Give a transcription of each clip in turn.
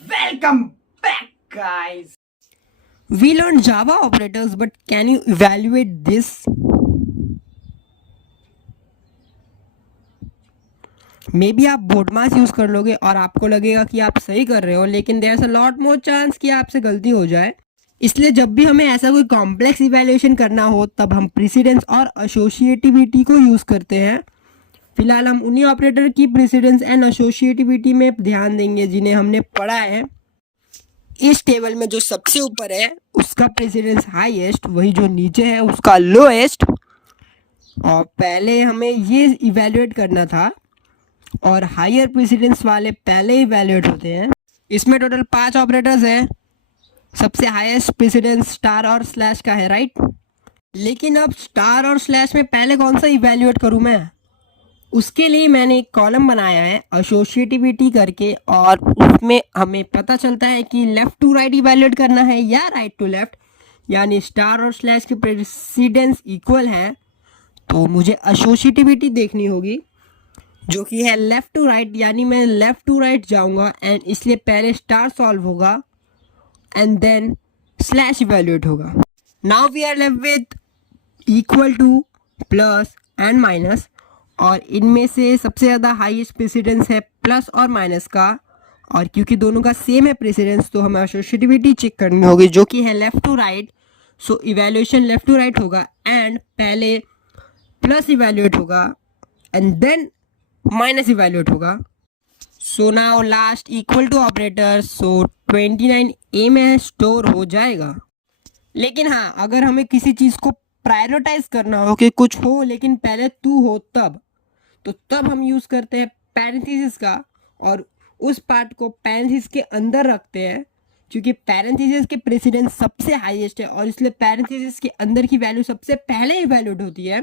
Welcome back, guys. We learned Java operators, but can you evaluate this? May be आप BODMAS use कर लोगे और आपको लगेगा कि आप सही कर रहे हो, लेकिन there is a lot more chance कि आपसे गलती हो जाए। इसलिए जब भी हमें ऐसा कोई कॉम्प्लेक्स इवैल्यूएशन करना हो तब हम प्रेसिडेंस और एसोसिएटिविटी को यूज करते हैं। फिलहाल हम उन्हीं ऑपरेटर की प्रेसिडेंस एंड एसोसिएटिविटी में ध्यान देंगे जिन्हें हमने पढ़ा है। इस टेबल में जो सबसे ऊपर है उसका प्रेसिडेंस हाईएस्ट, वही जो नीचे है उसका लोएस्ट। और पहले हमें ये इवैल्यूएट करना था और हायर प्रेसिडेंस वाले पहले इवैल्यूएट होते हैं। इसमें टोटल 5 ऑपरेटर्स हैं। सबसे हाईएस्ट प्रेसिडेंस स्टार और स्लैश का है, राइट। लेकिन अब स्टार और स्लैश में पहले कौन सा इवैल्यूएट करूं मैं? उसके लिए मैंने एक कॉलम बनाया है एसोसिएटिविटी करके, और उसमें हमें पता चलता है कि लेफ्ट टू राइट इवैल्यूएट करना है या राइट टू लेफ्ट, यानी स्टार और स्लैश के प्रेसिडेंस इक्वल है तो मुझे एसोसिएटिविटी देखनी होगी जो कि है लेफ्ट टू राइट, यानी मैं लेफ्ट टू राइट जाऊंगा एंड इसलिए पहले स्टार सॉल्व होगा एंड देन स्लैश इवैल्यूएट होगा। Now we are left with equal to, plus and minus, और इनमें से सबसे ज़्यादा हाईएस्ट प्रेसिडेंस है प्लस और माइनस का, और क्योंकि दोनों का सेम है प्रेसिडेंस तो हमें एसोसिएटिविटी चेक करनी होगी जो कि है left to right. So evaluation left to right होगा एंड पहले प्लस इवैल्यूएट होगा एंड देन माइनस इवैल्यूएट होगा। So now last equal to operator, so 29 a में स्टोर हो जाएगा। लेकिन हाँ, अगर हमें किसी चीज़ को प्रायोरिटाइज करना हो कि कुछ हो लेकिन पहले तू हो तब हम यूज़ करते हैं पैरेंथेसिस का, और उस पार्ट को पैरेंथेसिस के अंदर रखते हैं क्योंकि पैरेंथेसिस के प्रेसिडेंस सबसे हाईएस्ट है और इसलिए पैरेंथेसिस के अंदर की वैल्यू सबसे पहले इवैल्यूएट होती है।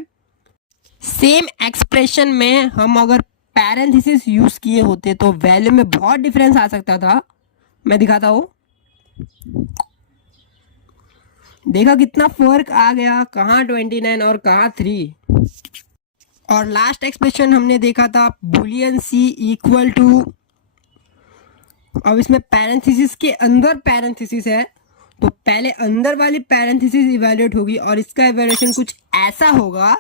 सेम एक्सप्रेशन में हम अगर पैरेंथेसिस यूज़ किए होते तो वैल्यू में बहुत डिफरेंस आ सकता था। मैं दिखाता हूँ, देखा कितना फर्क आ गया, कहाँ 29 और कहाँ 3। और लास्ट एक्सप्रेशन हमने देखा था बुलियन सी इक्वल टू, अब इसमें पैरेंथेसिस के अंदर पैरेंथेसिस है तो पहले अंदर वाली पैरेंथेसिस इवैल्यूएट होगी और इसका इवैल्यूएशन कुछ ऐसा होगा।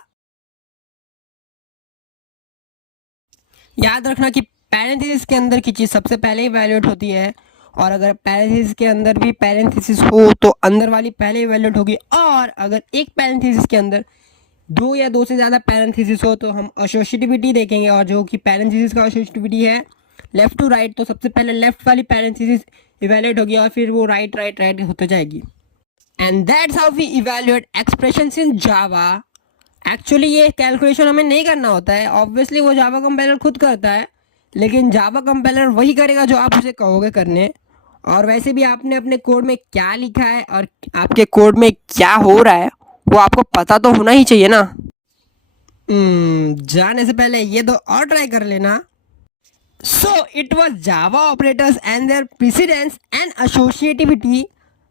याद रखना कि पैरेंथेसिस के अंदर की चीज़ सबसे पहले इवैल्यूएट होती है, और अगर पैरेंथेसिस के अंदर भी पैरेंथेसिस हो तो अंदर वाली पहले इवैल्यूएट होगी, और अगर एक पैरेंथेसिस के अंदर 2 या 2 से ज़्यादा पैरेंथेसिस हो तो हम एसोसिएटिविटी देखेंगे, और जो कि पैरेंथेसिस का एसोसिएटिविटी है लेफ्ट टू राइट, तो सबसे पहले लेफ्ट वाली पैरेंथेसिस इवैल्यूएट होगी और फिर वो राइट राइट राइट होते जाएगी। And that's how we evaluate expressions in Java. Actually ये कैलकुलेशन हमें नहीं करना होता है, ऑब्वियसली वो जावा कंपाइलर खुद करता है, लेकिन जावा कंपाइलर वही करेगा जो आप उसे कहोगे करने। और वैसे भी आपने अपने कोड में क्या लिखा है और आपके कोड में क्या हो रहा है वो आपको पता तो होना ही चाहिए ना। जाने से पहले ये तो और ट्राई कर लेना। So it was Java operators and their precedence and associativity.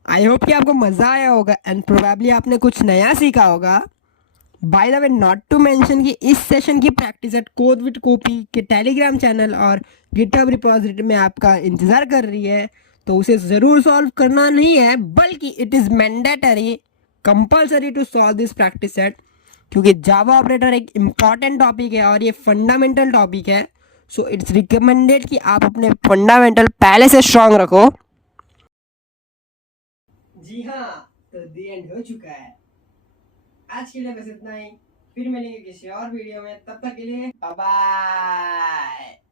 I hope कि आपको मज़ा आया होगा एंड प्रोबेबली आपने कुछ नया सीखा होगा। By the way, not to mention कि इस सेशन की practice at code with copy के टेलीग्राम चैनल और गिटहब रिपोजिटरी में आपका इंतज़ार कर रही है, तो उसे ज़रूर सॉल्व करना नहीं है बल्कि it is mandatory compulsory to solve this practice set, क्योंकि जावा ऑपरेटर एक इम्पॉर्टेंट टॉपिक है और ये फंडामेंटल टॉपिक है। सो इट्स रिकमेंडेड कि आप अपने फंडामेंटल पहले से स्ट्रांग रखो। जी हाँ, तो दी एंड हो चुका है। आज के लिए बस इतना ही, फिर मिलेंगे किसी और वीडियो में, तब तक के लिए बाय बाय।